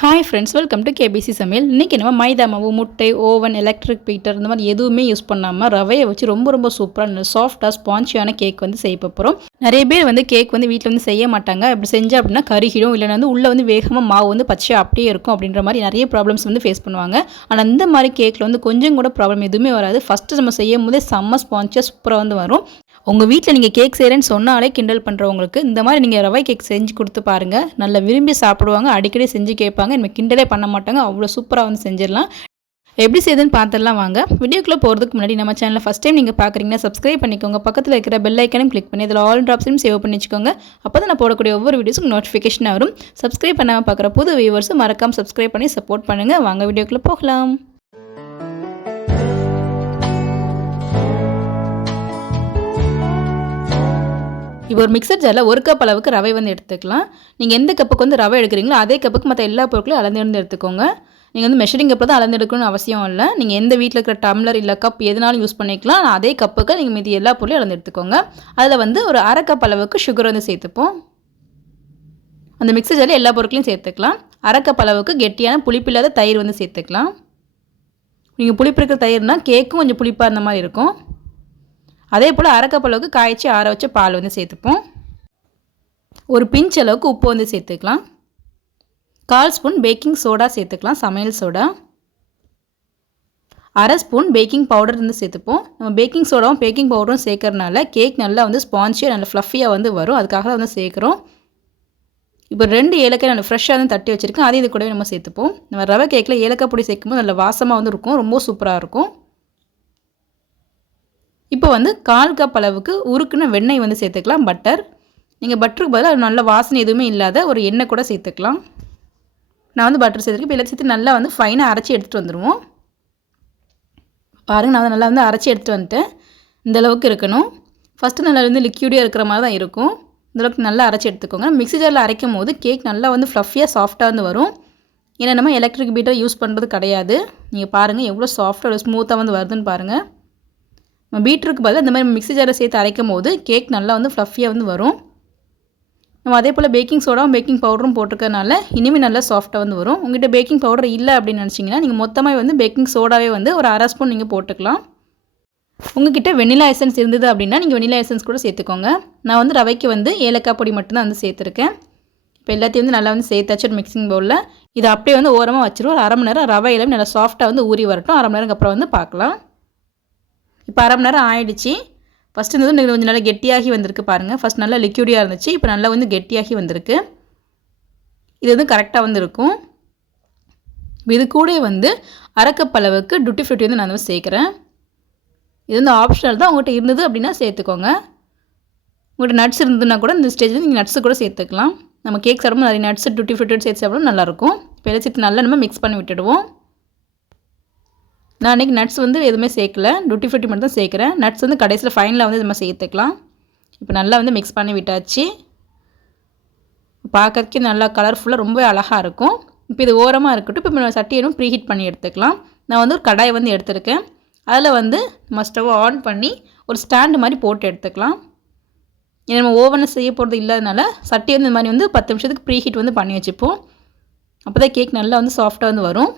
Hi friends, welcome to KBC சமையல். இன்றைக்கி நம்ம மைதா மாவு, முட்டை, ஓவன், எலக்ட்ரிக் பீட்டர் இந்த மாதிரி எதுவுமே யூஸ் பண்ணாமல் ரவையை வச்சு ரொம்ப சூப்பராக சாஃப்டாக ஸ்பான்ச்சியான கேக் வந்து செய்ய போகிறோம். நிறைய பேர் வந்து கேக் வந்து வீட்டில் வந்து செய்ய மாட்டாங்க. அப்படி செஞ்சால் அப்படின்னா கருகிடும், இல்லைனா வந்து உள்ளே வந்து வேகமாக மாவு வந்து பச்சையாக அப்படியே இருக்கும் அப்படின்ற மாதிரி நிறைய ப்ராப்ளம்ஸ் வந்து ஃபேஸ் பண்ணுவாங்க. ஆனால் இந்த மாதிரி கேக்கில் வந்து கொஞ்சம் கூட ப்ராப்ளம் எதுவுமே வராது. ஃபஸ்ட்டு நம்ம செய்யும் போதே செம்ம ஸ்பான்ச்சியாக சூப்பராக வந்து வரும். உங்கள் வீட்டில் நீங்கள் கேக் செய்கிறேன்னு சொன்னாலே கிண்டல் பண்ணுறவங்களுக்கு இந்த மாதிரி நீங்கள் ரவை கேக் செஞ்சு கொடுத்து பாருங்கள். நல்லா விரும்பி சாப்பிடுவாங்க, அடிக்கடி செஞ்சு கேட்பாங்க. நம்ம கிண்டலே பண்ண மாட்டாங்க, அவ்வளோ சூப்பராக வந்து செஞ்சிடலாம். எப்படி செய்யுதுன்னு பார்த்துடலாம் வாங்க. வீடியோக்குள்ளே போகிறதுக்கு முன்னாடி நம்ம சேனலில் ஃபஸ்ட் டைம் நீங்கள் பார்க்குறீங்கன்னா சப்ஸ்கிரைப் பண்ணிக்கோங்க. பக்கத்தில் இருக்கிற பெல் ஐக்கனையும் கிளிக் பண்ணி அதில் ஆல் ட்ராப்ஸையும் சேவ் பண்ணி வச்சுக்கோங்க. அப்போ தான் நான் போடக்கூடிய ஒவ்வொரு வீடியோஸும் நோட்டிஃபிகேஷன் வரும். சப்ஸ்கிரைப் பண்ணாமல் பார்க்குற புது வியூவர்ஸும் மறக்காமல் சப்ஸ்கிரைப் பண்ணி சப்போர்ட் பண்ணுங்கள். வாங்க வீடியோக்குள்ளே போகலாம். இப்போ ஒரு மிக்சர் ஜாரில் 1 கப் அளவுக்கு ரவை வந்து எடுத்துக்கலாம். நீங்கள் எந்த கப்புக்கு வந்து ரவை எடுக்கிறீங்களோ அதே கப்புக்கு மற்ற எல்லா பொருட்களையும் அளந்து எடுத்துக்கோங்க. நீங்கள் வந்து மெஷரிங் கப்பில் தான் அளந்து எடுக்கணும்னு அவசியம் இல்லை. நீங்கள் எந்த வீட்டில் இருக்கிற டம்ளர் இல்லை கப் எதுனாலும் யூஸ் பண்ணிக்கலாம். ஆனால் அதே கப்புக்கு நீங்கள் மீதி எல்லா பொருளையும் அளந்து எடுத்துக்கோங்க. அதில் வந்து ஒரு 1/2 கப் அளவுக்கு சுகர் வந்து சேர்த்துப்போம். அந்த மிக்சர் ஜாரில் எல்லா பொருட்களையும் சேர்த்துக்கலாம். 1/2 கப் அளவுக்கு கெட்டியான புளிப்பில்லாத தயிர் வந்து சேர்த்துக்கலாம். நீங்கள் புளிப்பு இருக்கிற தயிர்னால் கேக்கும் கொஞ்சம் புளிப்பாக இருந்த மாதிரி இருக்கும். அதே போல் 1/2 கப் அளவுக்கு காய்ச்சி ஆற வச்ச பால் வந்து சேர்த்துப்போம். ஒரு பிஞ்ச் அளவுக்கு உப்பு வந்து சேர்த்துக்கலாம். 1/4 ஸ்பூன் பேக்கிங் சோடா சேர்த்துக்கலாம், சமையல் சோடா. 1/2 ஸ்பூன் பேக்கிங் பவுடர் வந்து சேர்த்துப்போம். நம்ம பேக்கிங் சோடாவும் பேக்கிங் பவுடரும் சேர்க்கறனால கேக் நல்லா வந்து ஸ்பான்ச்சியாக நல்லா ஃப்ளஃபியாக வந்து வரும். அதுக்காக தான் வந்து சேர்க்குறோம். இப்போ 2 ஏலக்காய் நல்லா ஃப்ரெஷ்ஷாக வந்து தட்டி வச்சுருக்கேன். அதையும் இது கூடவே நம்ம சேர்த்துப்போம். நம்ம ரவை கேக்கில் ஏலக்காய் பொடி சேர்க்கும்போது நல்ல வாசமாக வந்து இருக்கும், ரொம்ப சூப்பராக இருக்கும். இப்போ வந்து 1/4 கப் அளவுக்கு உருக்குன வெண்ணெய் வந்து சேர்த்துக்கலாம், பட்டர். நீங்கள் பட்டருக்கு பதிலாக நல்ல வாசனை எதுவுமே இல்லாத ஒரு எண்ணெய் கூட சேர்த்துக்கலாம். நான் வந்து பட்டர் சேர்த்துருக்கேன். இப்போ எல்லாம் சேர்த்து நல்லா வந்து ஃபைனாக அரைச்சி எடுத்துகிட்டு வந்துடுவோம். பாருங்கள், நான் நல்லா வந்து அரைச்சி எடுத்துகிட்டு வந்துட்டேன். இந்தளவுக்கு இருக்கணும். ஃபஸ்ட்டு நல்லா வந்து லிக்யூடியாக இருக்கிற மாதிரி தான் இருக்கும். இந்தளவுக்கு நல்லா அரைச்சி எடுத்துக்கோங்க. மிக்ஸி ஜாரில் அரைக்கும் போது கேக் நல்லா வந்து ஃப்ளஃபியாக சாஃப்டாக வந்து வரும். ஏன்னா நம்ம எலக்ட்ரிக் பீட்டர் யூஸ் பண்ணுறது கிடையாது. நீங்கள் பாருங்கள் எவ்வளோ சாஃப்டாக ஸ்மூத்தாக வந்து வருதுன்னு பாருங்கள். நம்ம பீட்ருக்கு பதிலாக இந்த மாதிரி மிக்ஸி ஜாரை சேர்த்து அரைக்கும் போது கேக் நல்லா வந்து ஃப்ளஃபியாக வந்து வரும். நம்ம அதே போல் பேக்கிங் சோடாவும் பேக்கிங் பவுடரும் போட்டுக்கிறதுனால இனிமேல் நல்லா சாஃப்டாக வந்து வரும். உங்கள்கிட்ட பேக்கிங் பவுடர் இல்லை அப்படின்னு நினச்சிங்கன்னா நீங்கள் மொத்தமாக வந்து பேக்கிங் சோடாவே வந்து ஒரு 1/2 ஸ்பூன் நீங்கள் போட்டுக்கலாம். உங்கள்கிட்ட வெனிலா எசன்ஸ் இருந்தது அப்படின்னா நீங்கள் வெனிலா எசன்ஸ் கூட சேர்த்துக்கோங்க. நான் வந்து ரவைக்கு வந்து ஏலக்காய் பொடி மட்டும்தான் வந்து சேர்த்துருக்கேன். இப்போ எல்லாத்தையும் வந்து நல்லா வந்து சேர்த்தாச்சு ஒரு மிக்சிங் பவுலில். இதை அப்படியே வந்து ஓரமாக வச்சுருவோம். ஒரு 1/2 மணி நேரம் ரவை எல்லாமே நல்லா சாஃப்டாக வந்து ஊறி வரட்டும். 1/2 மணி நேரம் அப்புறம் வந்து பார்க்கலாம். இப்போ 1/2 மணி நேரம் ஆயிடுச்சு. ஃபஸ்ட்டு இருந்தது கொஞ்சம் நல்லா கெட்டியாகி வந்திருக்கு பாருங்கள். ஃபஸ்ட் நல்லா லிக்யூடியாக இருந்துச்சு, இப்போ நல்லா வந்து கெட்டியாகி வந்திருக்கு. இது வந்து கரெக்டாக வந்து இருக்கும். இது கூட வந்து 1/2 கப் அளவுக்கு டூட்டி ஃப்ரூட்டி வந்து நான் வந்து சேர்க்குறேன். இது வந்து ஆப்ஷனல் தான், உங்கள்கிட்ட இருந்தது அப்படின்னா சேர்த்துக்கோங்க. உங்கள்கிட்ட நட்ஸ் இருந்ததுன்னா கூட இந்த ஸ்டேஜில் நீங்கள் நட்ஸு கூட சேர்த்துக்கலாம். நம்ம கேக் சாப்பிடும்போது நிறைய நட்ஸு டூட்டி ஃப்ரூட்டி சேர்த்து சாப்பிடும் நல்லாயிருக்கும். இப்போ எல்லாம் சேர்த்து நல்லா நம்ம மிக்ஸ் பண்ணி விட்டுடுவோம். நான் அன்றைக்கி நட்ஸ் வந்து எதுவுமே சேர்க்கல, டூட்டி ஃப்ரூட்டி மட்டும் தான் சேர்க்குறேன். நட்ஸ் வந்து கடைசியில் ஃபைனலாக வந்து நம்ம சேர்த்துக்கலாம். இப்போ நல்லா வந்து மிக்ஸ் பண்ணி விட்டாச்சு. பார்க்கறதுக்கே நல்லா கலர்ஃபுல்லாக ரொம்ப அழகாக இருக்கும். இப்போ இது ஓரமாக இருக்கட்டும். இப்போ நம்ம சட்டியை ப்ரீஹீட் பண்ணி எடுத்துக்கலாம். நான் வந்து ஒரு கடாயை வந்து எடுத்துருக்கேன். அதில் வந்து நம்ம ஸ்டவ் ஆன் பண்ணி ஒரு ஸ்டாண்டு மாதிரி போட்டு எடுத்துக்கலாம். ஏன்னா நம்ம ஓவனில் செய்ய போகிறது இல்லாதனால சட்டி வந்து இந்த மாதிரி வந்து 10 நிமிஷத்துக்கு ப்ரீஹீட் வந்து பண்ணி வச்சுப்போம். அப்போ தான் கேக் நல்லா வந்து சாஃப்டாக வந்து வரும்.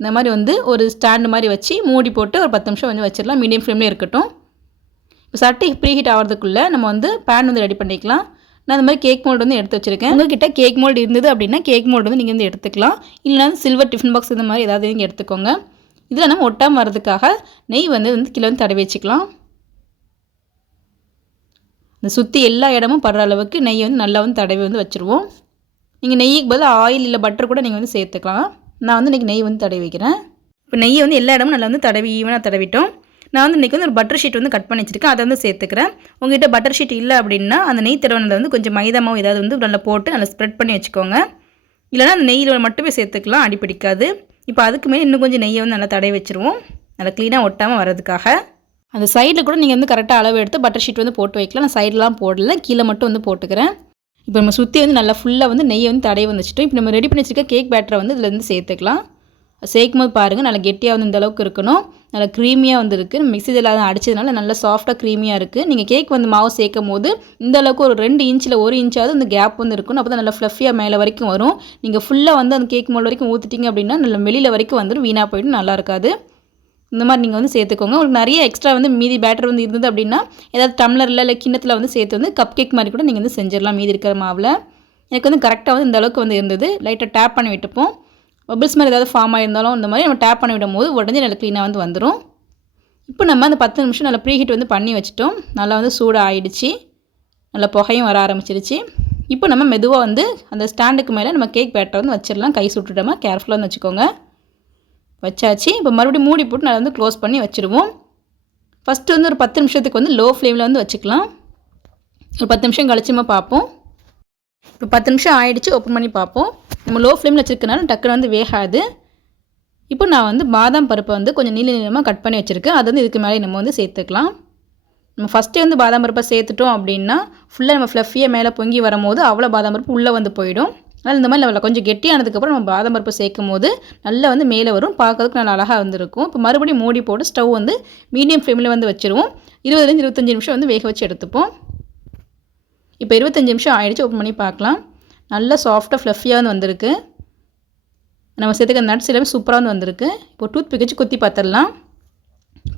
இந்த மாதிரி வந்து ஒரு ஸ்டாண்டு மாதிரி வச்சு மூடி போட்டு ஒரு 10 நிமிஷம் வந்து வச்சிடலாம். மீடியம் ஃப்ளேம்லேயே இருக்கட்டும். இப்போ சட்டி ப்ரீஹீட் ஆகிறதுக்குள்ளே நம்ம வந்து பேன் வந்து ரெடி பண்ணிக்கலாம். நான் இந்த மாதிரி கேக் மோல்டு வந்து எடுத்து வச்சுருக்கேன். உங்கள்கிட்ட கேக் மோல்டு இருந்தது அப்படின்னா கேக் மோல்டு வந்து நீங்கள் வந்து எடுத்துக்கலாம். இல்லைனா சில்வர் டிஃபன் பாக்ஸ் இந்த மாதிரி ஏதாவது நீங்கள் எடுத்துக்கோங்க. இதில் நம்ம ஒட்டாமல் வரதுக்காக நெய் வந்து கீழே வந்து தடவி வச்சுக்கலாம். இந்த சுற்றி எல்லா இடமும் படுற அளவுக்கு நெய் வந்து நல்லா வந்து தடவி வந்து வச்சுருவோம். நீங்கள் நெய்க்கு பதில் ஆயில் இல்லை பட்டர் கூட நீங்கள் வந்து சேர்த்துக்கலாம். நான் வந்து இன்றைக்கி நெய் வந்து தடவி வைக்கிறேன். இப்போ நெய்யை வந்து எல்லா இடமும் நல்லா வந்து தடவி ஈவனாக தடவிட்டோம். நான் வந்து இன்றைக்கி வந்து ஒரு பட்டர் ஷீட் வந்து கட் பண்ணி வச்சுருக்கேன், அதை வந்து சேர்த்துக்கிறேன். உங்கள்கிட்ட பட்டர் ஷீட் இல்லை அப்படின்னா அந்த நெய் தடவினதை வந்து கொஞ்சம் மைதா மாவு ஏதாவது வந்து நல்லா போட்டு நல்லா ஸ்ப்ரெட் பண்ணி வச்சுக்கோங்க. இல்லைனா அந்த நெய்யில் மட்டுமே சேர்த்துக்கலாம், அடி பிடிக்காது. இப்போ அதுக்கு மேலே இன்னும் கொஞ்சம் நெய்யை வந்து நல்லா தடவி வச்சுருவோம், நல்லா க்ளீனாக ஒட்டாமல் வரதுக்காக. அந்த சைடில் கூட நீங்கள் வந்து கரெக்டாக அளவு எடுத்து பட்டர் ஷீட் வந்து போட்டு வைக்கலாம். நான் சைடெலாம் போடல, கீழே மட்டும் வந்து போட்டுக்கிறேன். இப்போ நம்ம சுற்றி வந்து நல்லா ஃபுல்லாக வந்து நெய்யை வந்து தடவி வந்துச்சுட்டோம். இப்போ நம்ம ரெடி பண்ணி வச்சுருக்க கேக் பேட்டரை வந்து இதில் வந்து சேர்த்துக்கலாம். சேர்க்கும் போது பாருங்கள் நல்லா கெட்டியாக வந்து இந்த அளவுக்கு இருக்கணும். நல்லா க்ரீமியாக வந்துருக்கு. மிக்ஸி ஜாரில் அதை அடிச்சதுனால நல்லா சாஃப்டாக க்ரீமியாக இருக்குது. நீங்கள் கேக் வந்து மாவு சேர்க்கும் போது இந்த அளவுக்கு ஒரு 2 இன்ச்சில் 1 இன்ச்சாவது அந்த கேப் வந்து இருக்கணும். அப்போ தான் நல்லா ஃப்ளஃபியாக மேலே வரைக்கும் வரும். நீங்கள் ஃபுல்லாக வந்து அந்த கேக் மோல்டு வரைக்கும் ஊற்றிட்டீங்க அப்படின்னா நல்லா வெளியில் வரைக்கும் வந்துடும், வீணாக போய்ட்டு நல்லா இருக்காது. இந்த மாதிரி நீங்கள் வந்து சேர்த்துக்கோங்க. உங்களுக்கு நிறைய எக்ஸ்ட்ரா வந்து மீதி பேட்டர் வந்து இருந்தது அப்படின்னா ஏதாவது டம்ளரில் இல்லை கிண்ணத்தில் வந்து சேர்த்து வந்து கப் கேக் மாதிரி கூட நீங்கள் வந்து செஞ்சிடலாம் மீதி இருக்கிற மாவில். எனக்கு வந்து கரெக்டாக வந்து இந்த அளவுக்கு வந்து இருந்தது. லைட்டாக டேப் பண்ணி விட்டுப்போம். பபிள்ஸ் மாதிரி ஏதாவது ஃபார்ம் ஆகியிருந்தாலும் இந்த மாதிரி நம்ம டேப் பண்ணி விடும் போது உடனே நல்லா க்ளீனாக வந்து வந்துடும். இப்போ நம்ம அந்த 10 நிமிஷம் நல்லா ப்ரீஹீட் வந்து பண்ணி வச்சுட்டோம். நல்லா வந்து சூடாக ஆயிடுச்சு, நல்லா புகையும் வர ஆரம்பிச்சிருச்சு. இப்போ நம்ம மெதுவாக வந்து அந்த ஸ்டாண்டுக்கு மேலே நம்ம கேக் பேட்டரை வந்து வச்சிடலாம். கை சுட்டுட்டோமா கேர்ஃபுல்லாக வந்து வச்சுக்கோங்க. வச்சாச்சு. இப்போ மறுபடியும் மூடி போட்டு நல்லா வந்து க்ளோஸ் பண்ணி வச்சுருவோம். ஃபஸ்ட்டு வந்து ஒரு 10 நிமிஷத்துக்கு வந்து லோ ஃப்ளேமில் வந்து வச்சுக்கலாம். ஒரு 10 நிமிஷம் கழிச்சுமா பார்ப்போம். இப்போ 10 நிமிஷம் ஆகிடுச்சு, ஓப்பன் பண்ணி பார்ப்போம். நம்ம லோ ஃப்ளேமில் வச்சுருக்கனால டக்குனு வந்து வேகாது. இப்போ நான் வந்து பாதாம் பருப்பை வந்து கொஞ்சம் நீள நீளமாக கட் பண்ணி வச்சுருக்கேன். அது வந்து இதுக்கு மேலே நம்ம வந்து சேர்த்துக்கலாம். நம்ம ஃபஸ்ட்டே வந்து பாதாம் பருப்பை சேர்த்துட்டோம் அப்படின்னா ஃபுல்லாக நம்ம ஃப்ளஃபியாக மேலே பொங்கி வரும்போது அவ்வளோ பாதாம் பருப்பு உள்ளே வந்து போயிடும். அதனால் இந்த மாதிரி லெவலில் கொஞ்சம் கெட்டியானதுக்கப்புறம் நம்ம பாதாம் பருப்பு சேர்க்கும் போது நல்லா வந்து மேலே வரும், பார்க்கறதுக்கு நல்லா அழகாக வந்துருக்கும். இப்போ மறுபடியும் மூடி போட்டு ஸ்டவ் வந்து மீடியம் ஃப்ளேமில் வந்து வச்சுருவோம். 20-25 நிமிஷம் வந்து வேக வச்சு எடுத்துப்போம். இப்போ 25 நிமிஷம் ஆகிடுச்சு, ஓப்பன் பண்ணி பார்க்கலாம். நல்லா சாஃப்டாக ஃப்ளஃபியாக வந்து வந்திருக்கு. நம்ம சேர்த்துக்க நட்ஸ் எல்லாமே சூப்பராக வந்து வந்திருக்கு. இப்போ டூத் பிக் வச்சு குத்தி பார்த்துடலாம்.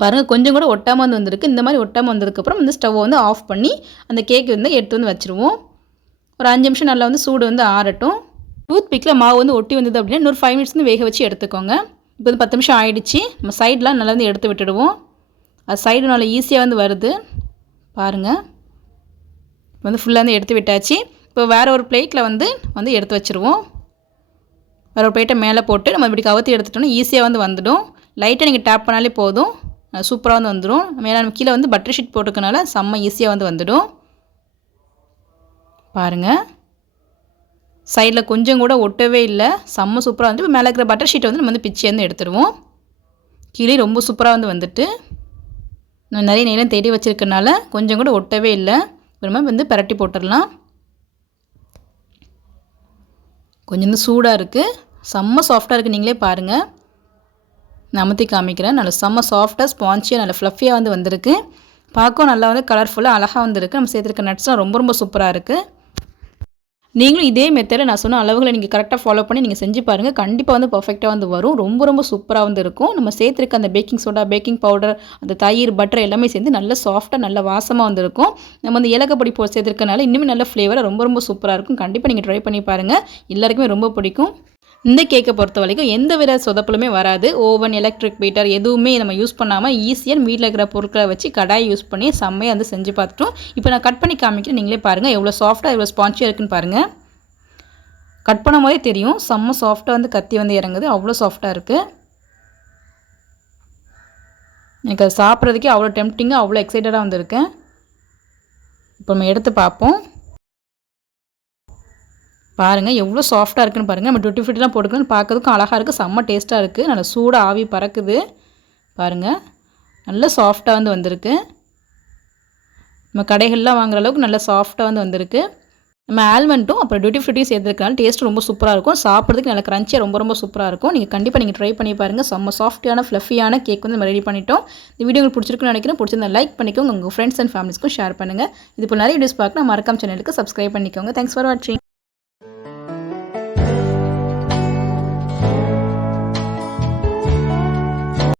பாருங்கள், கொஞ்சம் கூட ஒட்டாமல் வந்து வந்திருக்கு. இந்த மாதிரி ஒட்டாமல் வந்ததுக்கப்புறம் வந்து ஸ்டவ்வை வந்து ஆஃப் பண்ணி அந்த கேக் வந்து எடுத்து வந்து வச்சுருவோம். ஒரு 5 நிமிஷம் நல்லா வந்து சூடு வந்து ஆறட்டும். டூத் பிக்கில் மாவு வந்து ஒட்டி வந்தது அப்படின்னா இன்னொரு 5 மினிட்ஸ் வந்து வேக வச்சு எடுத்துக்கோங்க. இப்போ வந்து 10 நிமிஷம் ஆகிடுச்சு. நம்ம சைடெலாம் நல்லா வந்து எடுத்து விட்டுடுவோம். அது சைடு நல்லா ஈஸியாக வந்து வருது பாருங்கள். வந்து ஃபுல்லாக வந்து எடுத்து விட்டாச்சு. இப்போ வேறு ஒரு பிளேட்டில் வந்து எடுத்து வச்சுருவோம். வேறு ஒரு பிளேட்டை மேலே போட்டு நம்ம இப்படி கவுத்தி எடுத்துட்டோம்னா ஈஸியாக வந்து வந்துடும். லைட்டாக நீங்கள் டேப் பண்ணாலே போதும், சூப்பராக வந்து வந்துடும். மேலே நம்ம கீழே வந்து பட்டர் ஷீட் போட்டுக்கனால செம்ம ஈஸியாக வந்து வந்துடும். பாருங்கள், சைடில் கொஞ்சம் கூட ஒட்டவே இல்லை, செம்ம சூப்பராக வந்து. இப்போ மேலே இருக்கிற பட்டர் ஷீட்டை வந்து நம்ம வந்து பிச்சு வந்து எடுத்துருவோம். கீழே ரொம்ப சூப்பராக வந்து வந்துட்டு நான் நிறைய நேரம் தேடி வச்சுருக்கனால கொஞ்சம் கூட ஒட்டவே இல்லை. நம்ம வந்து பரட்டி போட்டுடலாம். கொஞ்சம் வந்து சூடாக இருக்குது, செம்ம சாஃப்டாக இருக்குது. நீங்களே பாருங்கள், நமுத்தி காமிக்கிறேன். நல்லா செம்ம சாஃப்டாக ஸ்பான்ச்சியாக நல்லா ஃப்ளஃபியாக வந்து வந்திருக்கு. பார்க்கவும் நல்லா வந்து கலர்ஃபுல்லாக அழகாக வந்துருக்கு. நம்ம சேர்த்துருக்க நட்ஸ்லாம் ரொம்ப ரொம்ப சூப்பராக இருக்குது. நீங்களும் இதே மெத்தடில் நான் சொன்ன அளவுகளை நீங்கள் கரெக்டாக ஃபாலோ பண்ணி நீங்கள் செஞ்சு பாருங்கள். கண்டிப்பாக வந்து பர்ஃபெக்டாக வந்து வரும். ரொம்ப ரொம்ப சூப்பராக வந்து இருக்கும். நம்ம சேர்த்துருக்க அந்த பேக்கிங் சோடா, பேக்கிங் பவுடர், அந்த தயிர், பட்டர் எல்லாமே சேர்ந்து நல்ல சாஃப்டாக நல்ல வாசமாக வந்துருக்கும். நம்ம வந்து ஏலக்காய் பொடி சேர்த்துருக்கனால இன்னுமே நல்ல ஃப்ளேவராக ரொம்ப ரொம்ப சூப்பராக இருக்கும். கண்டிப்பாக நீங்கள் ட்ரை பண்ணி பாருங்கள், எல்லாருக்குமே ரொம்ப பிடிக்கும். இந்த கேக்கை பொறுத்த வரைக்கும் எந்த வித சொதப்பலுமே வராது. ஓவன், எலக்ட்ரிக் பீட்டர் எதுவுமே நம்ம யூஸ் பண்ணாமல் ஈஸியாக வீட்டில் இருக்கிற பொருட்களை வச்சு கடாயை யூஸ் பண்ணி செம்மையாக வந்து செஞ்சு பார்த்துட்டோம். இப்போ நான் கட் பண்ணி காமிக்கிறேன், நீங்களே பாருங்கள் எவ்வளோ சாஃப்டாக எவ்வளோ ஸ்பான்ச்சியாக இருக்குன்னு பாருங்கள். கட் பண்ணும் போதே தெரியும், செம்ம சாஃப்டாக வந்து கத்தி வந்து இறங்குது, அவ்வளோ சாஃப்டாக இருக்குது. எனக்கு அது சாப்பிட்றதுக்கே அவ்வளோ டெம்ப்டிங்காக அவ்வளோ எக்ஸைட்டடாக வந்துருக்கேன். இப்போ நம்ம எடுத்து பார்ப்போம். பாருங்கள் எவ்வளோ சாஃப்டாக இருக்குன்னு பாருங்கள். நம்ம டூட்டி ஃப்ரூட்டிலாம் போட்டுக்கணும், பார்க்கறதுக்கும் அழகாக இருக்குது, செம்ம டேஸ்ட்டாக இருக்குது. நல்லா சூடாக ஆவி பறக்குது பாருங்கள். நல்ல சாஃப்டாக வந்து வந்திருக்கு. நம்ம கடைகள்லாம் வாங்குற அளவுக்கு நல்ல சாஃப்டாக வந்து வந்திருக்கு. நம்ம ஆல்மண்ட்டும் அப்புறம் டூட்டி ஃப்ரூட்டியும் சேர்த்துருக்கனால டேஸ்ட் ரொம்ப சூப்பராக இருக்கும். சாப்பிட்றதுக்கு நல்லா க்ரன்ச்சியாக ரொம்ப ரொம்ப சூப்பராக இருக்கும். நீங்கள் கண்டிப்பாக நீங்கள் ட்ரை பண்ணி பாருங்கள். செம்ம சாஃப்டான ஃப்ளஃபியான கேக் வந்து நம்ம ரெடி பண்ணிட்டோம். இந்த வீடியோ உங்களுக்கு பிடிச்சிருக்குன்னு நினைக்கிறேன். பிடிச்சிருந்தா லைக் பண்ணிக்கோங்க, உங்கள் ஃப்ரெண்ட்ஸ் அண்ட் ஃபேமிலிஸ்க்கும் ஷேர் பண்ணுங்கள். இது போல் நிறைய வீடியோஸ் பார்க்க மறக்காம சேனலுக்கு சப்ஸ்கிரைப் பண்ணிக்கோங்க. தேங்க்ஸ் ஃபார் வாட்சிங்.